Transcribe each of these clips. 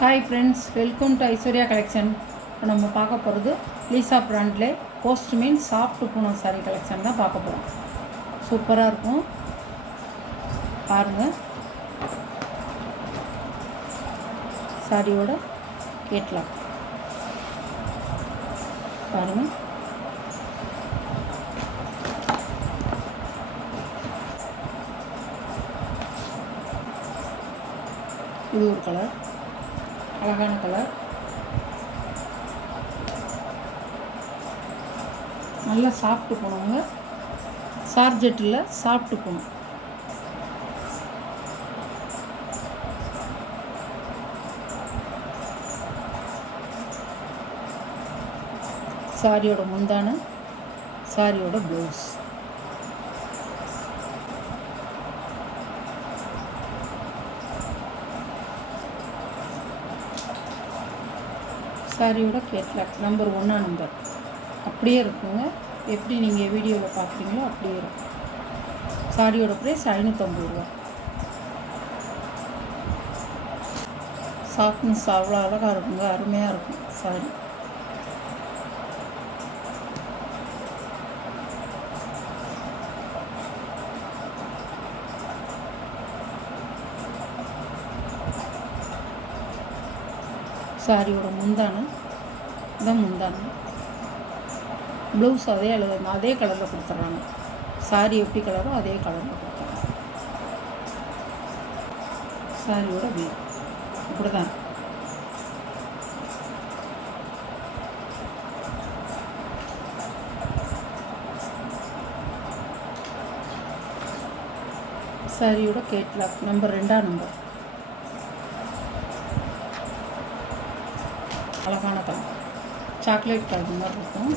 Hi friends, welcome to Aishwarya collection. இப்போ நம்ம பார்க்க போகிறது லீசா பிராண்டில் postman soft Poonam sari collection தான் பார்க்க போகிறோம். சூப்பராக இருக்கும், பாருங்கள். சாரியோட கேட்லாக் பாருங்கள். இது ஒரு கலர், அழகான கலர், நல்லா சாப்பிட்டு போனவங்க. சார்ஜெட்டில் சாப்பிட்டு போகணும். சாரியோட முந்தான, சாரியோட ப்ளவுஸ். சாரியோட கேட்லாக் நம்பர் 1 நம்பர் அப்படியே இருக்குங்க. எப்படி நீங்கள் வீடியோவில் பார்க்குறீங்களோ அப்படியே இருக்கும். சாரியோட ப்ரைஸ் 550 ரூபா. சாஃப்ட்னஸ் அவ்வளோ அழகாக இருக்குங்க, அருமையாக இருக்கும் சாரி. சாரியோட முந்தான இதான் முந்தான. ப்ளவுஸ் அதே கலரில் கொடுத்துட்றாங்க. சாரி எப்படி கலரோ அதே கலரில் கொடுத்துட்றாங்க. சாரியோட வீ இப்படி தான். சாரியோட கேட்லாக் நம்பர் 2 நம்பர். அழகான கலர், சாக்லேட் கலர் மாதிரி இருக்கும்.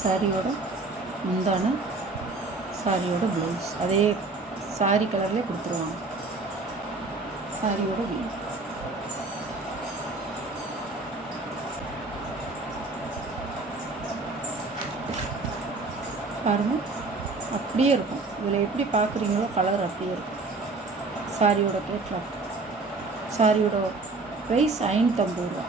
சாரியோட முந்தான, சாரியோட ப்ளவுஸ் அதே சாரி கலர்லேயே கொடுத்துருவாங்க. சாரியோட வீ பாருங்கள், அப்படியே இருக்கும். இதில் எப்படி பார்க்குறீங்களோ கலர் அப்படியே இருக்கும். சாரியோட கேட்லாக். சாரியோட ப்ரைஸ் 550 ரூபா.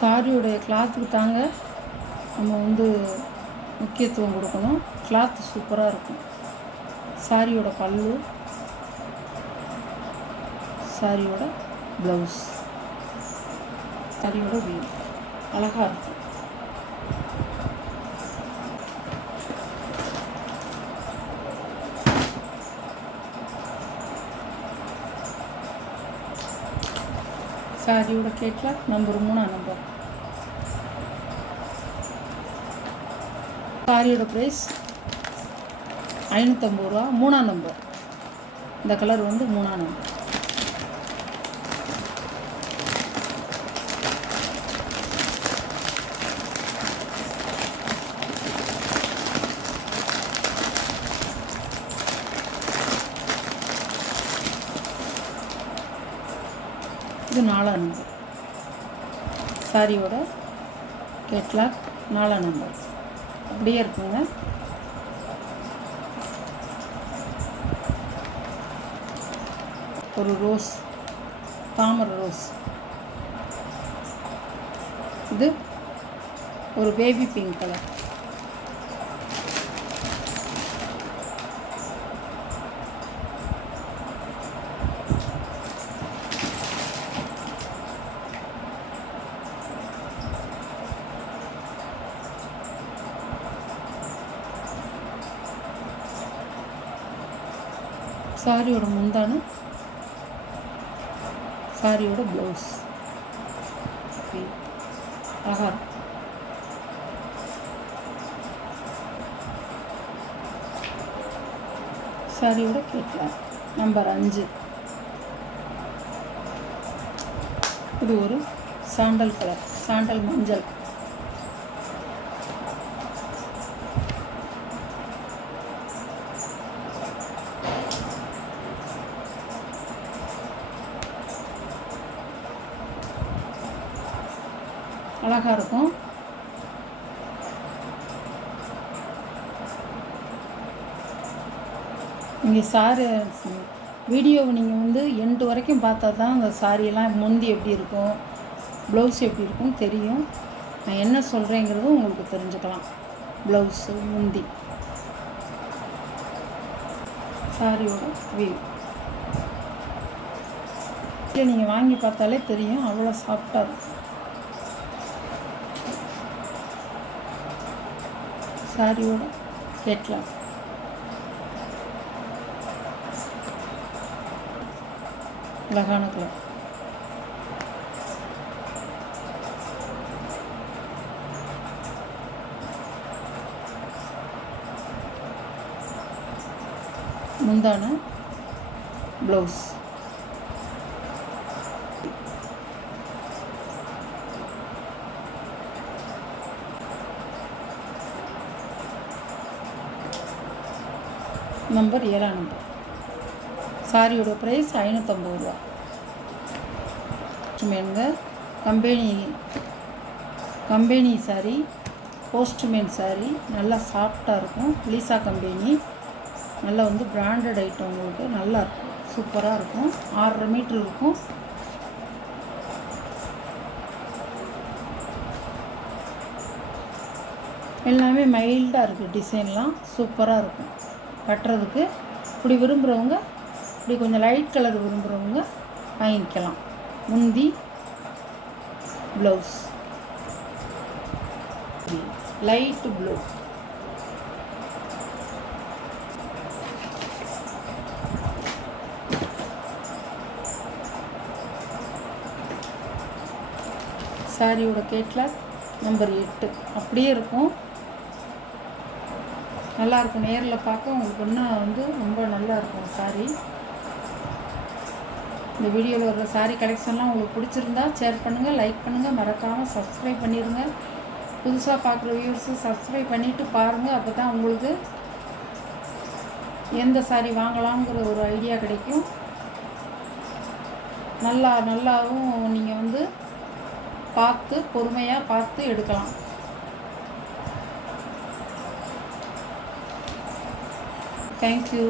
சாரியோடைய கிளாத்துக்கு தாங்க நம்ம முக்கியத்துவம் கொடுக்கணும். கிளாத் சூப்பராக இருக்கும். சாரியோட பல்லு, சாரியோட ப்ளவுஸ், சாரியோட வீ அழகாக இருக்கும். சாரியோட கேட்லாக் நம்பர் 3 நம்பர். சாரியோட ப்ரைஸ் 550 ரூபா. 3 நம்பர். இந்த கலர் 3 நம்பர். இது 4 நம்பர். சாரியோட கேட்லாக் 4 நம்பர் அப்படியே இருக்குங்க. ஒரு ரோஸ், தாமரை ரோஸ். இது ஒரு பேபி பிங்க் கலர். சாரியோட முந்தான, சாரியோட ப்ளவுஸ் அழகா இருக்கும். சாரியோட கேட்லாக் நம்பர் 5. இது ஒரு சாண்டல் கலர், சாண்டல் மஞ்சள். அழகாக இருக்கும். நீங்கள் சாரி வீடியோவை நீங்கள் எண்டு வரைக்கும் பார்த்தா தான் அந்த சாரியெல்லாம் முந்தி எப்படி இருக்கும், ப்ளவுஸ் எப்படி இருக்கும் தெரியும். நான் என்ன சொல்கிறேங்கிறது உங்களுக்கு தெரிஞ்சுக்கலாம். ப்ளவுஸு, முந்தி, சாரியோட வியூ நீங்கள் வாங்கி பார்த்தாலே தெரியும். அவ்வளோ சாஃப்டாக இருக்கும். சாரியோட கேட்லாக் அழகான கலர். முந்தான ப்ளவுஸ். நம்பர் 7ஆம் நம்பர். சாரியோட ப்ரைஸ் 550 ரூபா. போஸ்ட்மேனுங்க, கம்பெனி சாரி, போஸ்ட்மேன் சாரி நல்லா சாஃப்டாக இருக்கும். லீசா கம்பெனி நல்லா பிராண்டட் ஐட்டம். உங்களுக்கு நல்லா இருக்கும், சூப்பராக இருக்கும். 6.5 மீட்ரு இருக்கும். எல்லாமே மைல்டாக இருக்குது. டிசைன்லாம் சூப்பராக இருக்கும் கட்டுறதுக்கு. இப்படி விரும்புகிறவங்க, இப்படி கொஞ்சம் லைட் கலர் விரும்புகிறவங்க வாங்கிக்கலாம். முந்தி, ப்ளவுஸ் லைட் ப்ளூ. சாரியோட கேட்லாக் நம்பர் 8 அப்படியே இருக்கும். நல்லாயிருக்கும். நேரில் பார்க்க உங்களுக்கு இன்னும் ரொம்ப நல்லா இருக்கும் சாரி. இந்த வீடியோவில் வர சாரி கலெக்ஷன்லாம் உங்களுக்கு பிடிச்சிருந்தா ஷேர் பண்ணுங்கள், லைக் பண்ணுங்கள், மறக்காமல் சப்ஸ்கிரைப் பண்ணிடுங்க. புதுசாக பார்க்குற வியூவர்ஸு சப்ஸ்கிரைப் பண்ணிவிட்டு பாருங்கள். அப்போ தான் உங்களுக்கு எந்த சாரி வாங்கலாங்கிற ஒரு ஐடியா கிடைக்கும். நல்லாவும் நீங்கள் பார்த்து பொறுமையாக பார்த்து எடுக்கலாம். தேங்க்யூ.